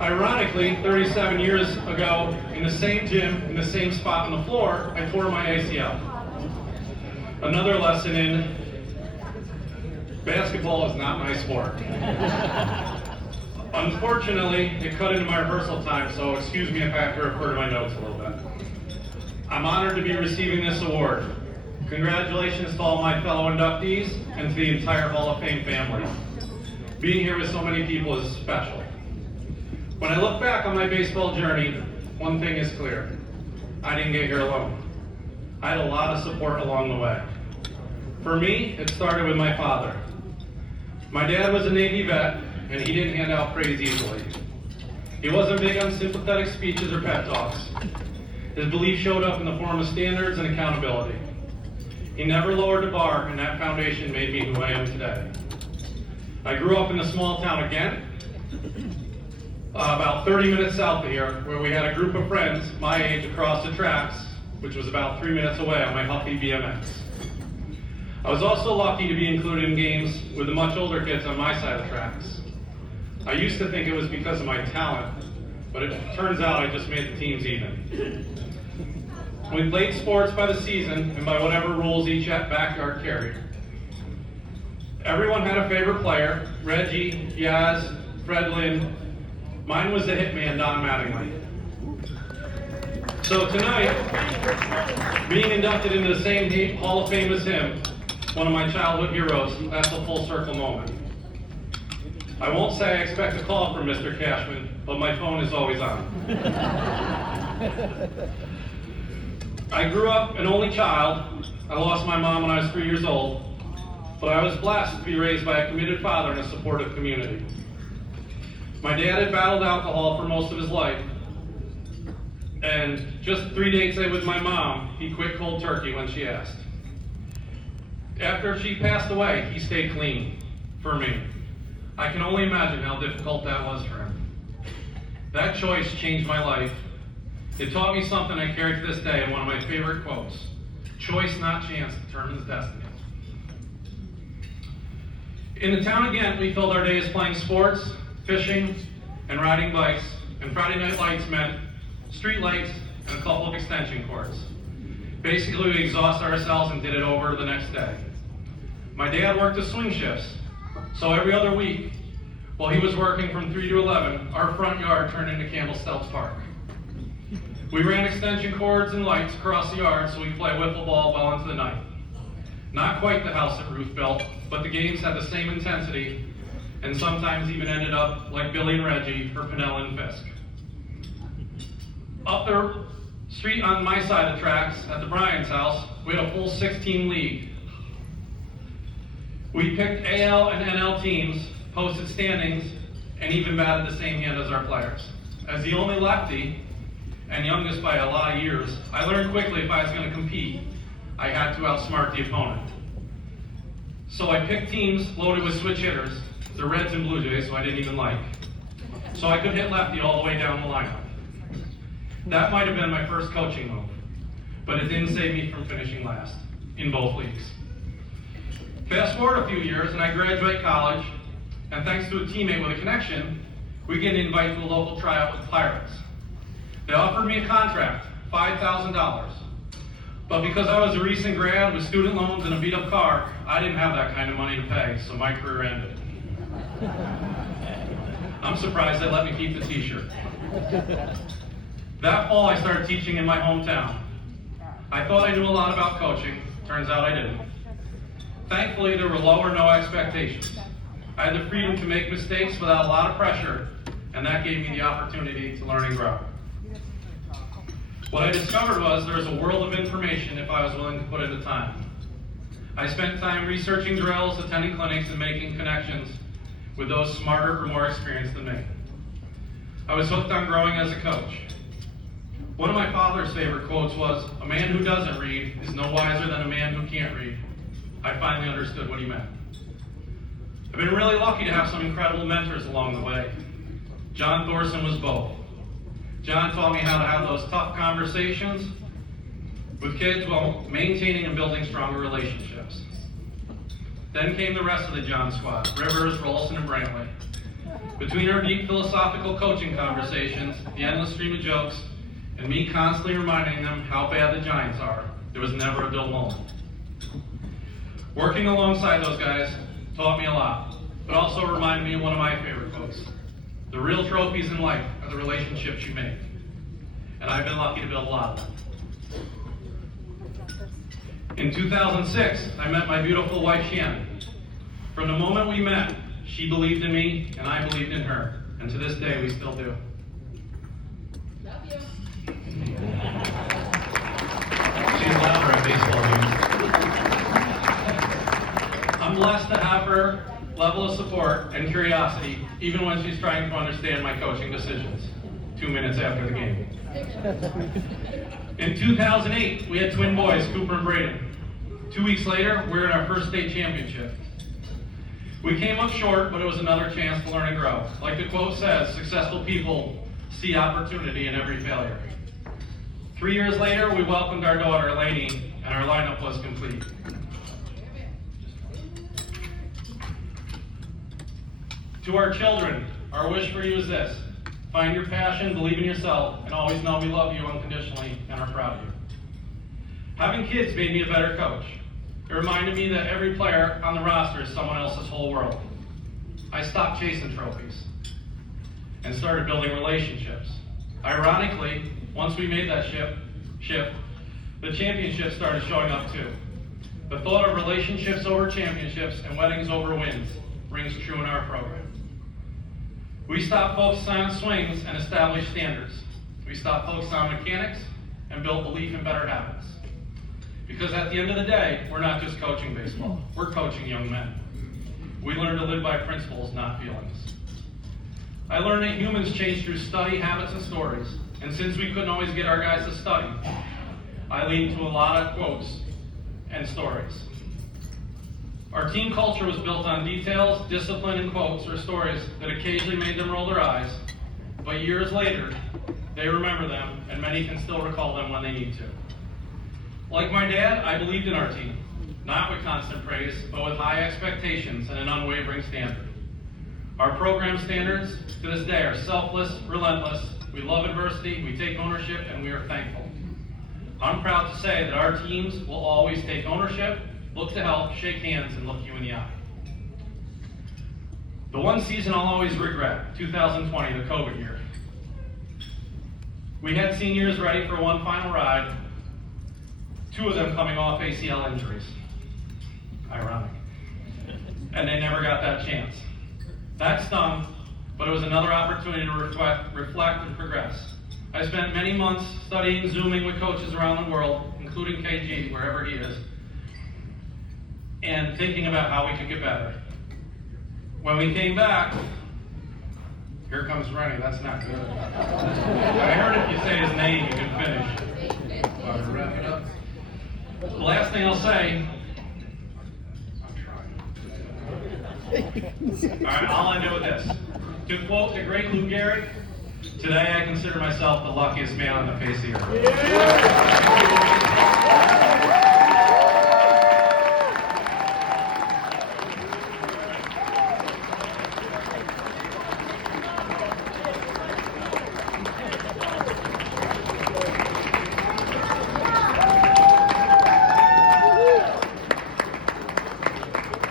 Ironically, 37 years ago, in the same gym, in the same spot on the floor, I tore my ACL. Another lesson in basketball is not my sport. Unfortunately, it cut into my rehearsal time, so excuse me if I have to refer to my notes a little bit. I'm honored to be receiving this award. Congratulations to all my fellow inductees and to the entire Hall of Fame family. Being here with so many people is special. When I look back on my baseball journey, one thing is clear. I didn't get here alone. I had a lot of support along the way. For me, it started with my father. My dad was a Navy vet, and he didn't hand out praise easily. He wasn't big on sympathetic speeches or pep talks. His belief showed up in the form of standards and accountability. He never lowered the bar, and that foundation made me who I am today. I grew up in a small town again, about 30 minutes south of here, where we had a group of friends my age across the tracks, which was about 3 minutes away on my Huffy BMX. I was also lucky to be included in games with the much older kids on my side of the tracks. I used to think it was because of my talent, but it turns out I just made the teams even. We played sports by the season and by whatever rules each backyard carried. Everyone had a favorite player: Reggie, Yaz, Fred Lynn. Mine was the hitman, Don Mattingly. So tonight, being inducted into the same Hall of Fame as him, one of my childhood heroes, that's a full circle moment. I won't say I expect a call from Mr. Cashman, but my phone is always on. I grew up an only child. I lost my mom when I was 3 years old, but I was blessed to be raised by a committed father in a supportive community. My dad had battled alcohol for most of his life, and just 3 dates in with my mom, he quit cold turkey when she asked. After she passed away, he stayed clean for me. I can only imagine how difficult that was for him. That choice changed my life. It taught me something I carry to this day, and one of my favorite quotes: choice, not chance, determines destiny. In the town of Ghent, we filled our days playing sports, fishing, and riding bikes, and Friday night lights meant street lights and a couple of extension cords. Basically, we exhausted ourselves and did it over the next day. My dad worked the swing shifts, so every other week, while he was working from 3 to 11, our front yard turned into Steltz Park. We ran extension cords and lights across the yard so we could play wiffle ball well into the night. Not quite the house that Ruth built, but the games had the same intensity, and sometimes even ended up like Billy and Reggie for Pinnell and Fisk. Up the street on my side of the tracks, at the Bryant's house, we had a full 16 league. We picked AL and NL teams, posted standings, and even batted the same hand as our players. As the only lefty, and youngest by a lot of years, I learned quickly if I was going to compete, I had to outsmart the opponent. So I picked teams loaded with switch hitters, the Reds and Blue Jays, who I didn't even like, so I could hit lefty all the way down the lineup. That might have been my first coaching move, but it didn't save me from finishing last in both leagues. Fast forward a few years, and I graduate college, and thanks to a teammate with a connection, we get an invite to a local tryout with Pirates. They offered me a contract, $5,000. But because I was a recent grad with student loans and a beat-up car, I didn't have that kind of money to pay, so my career ended. I'm surprised they let me keep the t-shirt. That fall, I started teaching in my hometown. I thought I knew a lot about coaching. Turns out I didn't. Thankfully, there were low or no expectations. I had the freedom to make mistakes without a lot of pressure, and that gave me the opportunity to learn and grow. What I discovered was there was a world of information if I was willing to put in the time. I spent time researching drills, attending clinics, and making connections with those smarter or more experienced than me. I was hooked on growing as a coach. One of my father's favorite quotes was, "A man who doesn't read is no wiser than a man who can't read." I finally understood what he meant. I've been really lucky to have some incredible mentors along the way. John Thorson was both. John taught me how to have those tough conversations with kids while maintaining and building stronger relationships. Then came the rest of the John squad, Rivers, Rolston, and Brantley. Between our deep philosophical coaching conversations, the endless stream of jokes, and me constantly reminding them how bad the Giants are, there was never a dull moment. Working alongside those guys taught me a lot, but also reminded me of one of my favorite quotes. The real trophies in life are the relationships you make. And I've been lucky to build a lot of them. In 2006, I met my beautiful wife, Shannon. From the moment we met, she believed in me, and I believed in her. And to this day, we still do. Love you. She's louder at baseball games. I'm blessed to have her level of support and curiosity, even when she's trying to understand my coaching decisions 2 minutes after the game. In 2008, we had twin boys, Cooper and Braden. 2 weeks later, we were in our first state championship. We came up short, but it was another chance to learn and grow. Like the quote says, successful people see opportunity in every failure. 3 years later, we welcomed our daughter, Lainey, and our lineup was complete. To our children, our wish for you is this: find your passion, believe in yourself, and always know we love you unconditionally and are proud of you. Having kids made me a better coach. It reminded me that every player on the roster is someone else's whole world. I stopped chasing trophies and started building relationships. Ironically, once we made that shift, the championships started showing up too. The thought of relationships over championships and weddings over wins rings true in our program. We stopped focusing on swings and established standards. We stopped focusing on mechanics and built belief in better habits. Because at the end of the day, we're not just coaching baseball, we're coaching young men. We learn to live by principles, not feelings. I learned that humans change through study, habits, and stories. And since we couldn't always get our guys to study, I leaned to a lot of quotes and stories. Our team culture was built on details, discipline, and quotes or stories that occasionally made them roll their eyes, but years later, they remember them, and many can still recall them when they need to. Like my dad, I believed in our team, not with constant praise, but with high expectations and an unwavering standard. Our program standards to this day are selfless, relentless, we love adversity, we take ownership, and we are thankful. I'm proud to say that our teams will always take ownership, look to help, shake hands, and look you in the eye. The one season I'll always regret, 2020, the COVID year. We had seniors ready for one final ride, 2 of them coming off ACL injuries. Ironic. And they never got that chance. That stung, but it was another opportunity to reflect and progress. I spent many months studying, Zooming with coaches around the world, including KG, wherever he is, and thinking about how we could get better. When we came back, here comes Rennie, that's not good. I heard if you say his name, you can finish. Want to wrap it up? The last thing I'll say, I'm trying. All right, I'll end it with this. To quote the great Lou Gehrig, today I consider myself the luckiest man on the face of the earth.